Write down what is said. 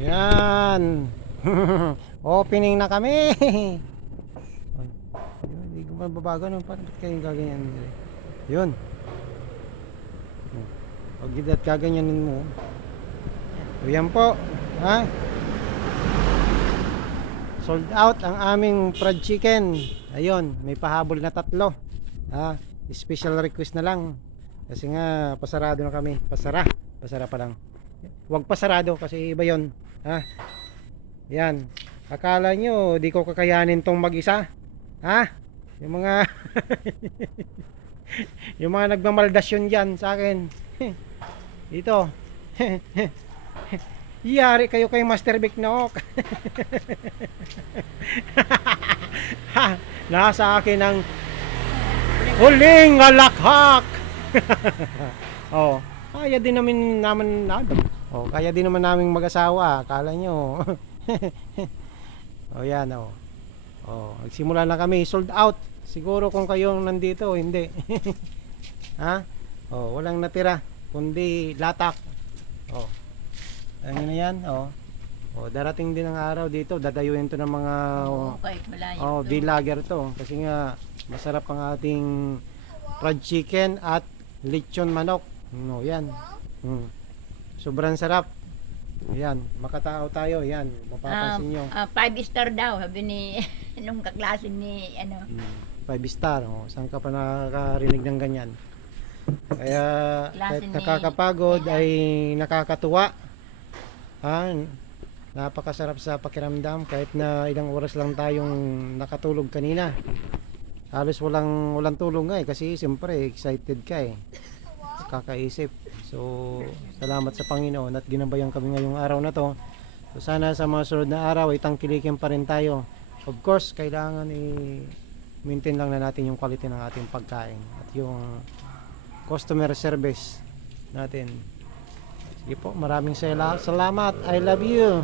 Yan. Opening na kami. Hindi ko mababago no. Paano ba't kayo gaganyan? Yun. Pag hindi at gaganyanin mo. O yan po. Ha? Sold out ang aming fried chicken. Ayun, may pahabol na tatlo. Ha? Special request na lang. Kasi nga pasarado na kami. Pasara. Pasara pa lang. Huwag pasarado kasi iba 'yon. Ha? Yan. Akala nyo di ko kakayanin tong mag-isa? Ha? Yung mga yung mga nagmamaldasyon diyan sa akin. Dito. Yari kayo kay Master Vic Nook. Nasa akin ang huling alakhak. oh, kaya din namin naman namin. Oh, kaya din naman naming mag-asawa. Akala nyo. oh, yan oh. Oh, nagsimula na kami, sold out. Siguro kung kayong nandito, hindi. ha? Oh, walang natira kundi latak. Oh. Ano na yan? Oh. Oh, darating din ang araw dito, dadayuin to ng mga kahit malayo. Oh, to. vlogger to kasi nga masarap ang ating fried chicken at lechon manok. No, yan. Mm. Sobrang sarap. Yan, makatao tayo, yan. Mapapansin nyo. Ah, five star daw, sabi ni nung kaklase ni ano. Mm. Five star, oh. saan ka pa nakakarinig ng ganyan? Kaya kahit ni- nakakapagod ay nakakatuwa. Ha? Napakasarap sa pakiramdam kahit na ilang oras lang tayong nakatulog kanina. Halos walang walang tulog nga eh kasi siyempre excited ka eh. Kakaisip. So, salamat sa Panginoon at ginabayan kami ngayong araw na to. So, sana sa mga sunod na araw ay tangkilikin pa rin tayo. Of course, kailangan i-maintain lang na natin yung quality ng ating pagkain at yung customer service natin. Sige po, maraming sala- salamat. I love you.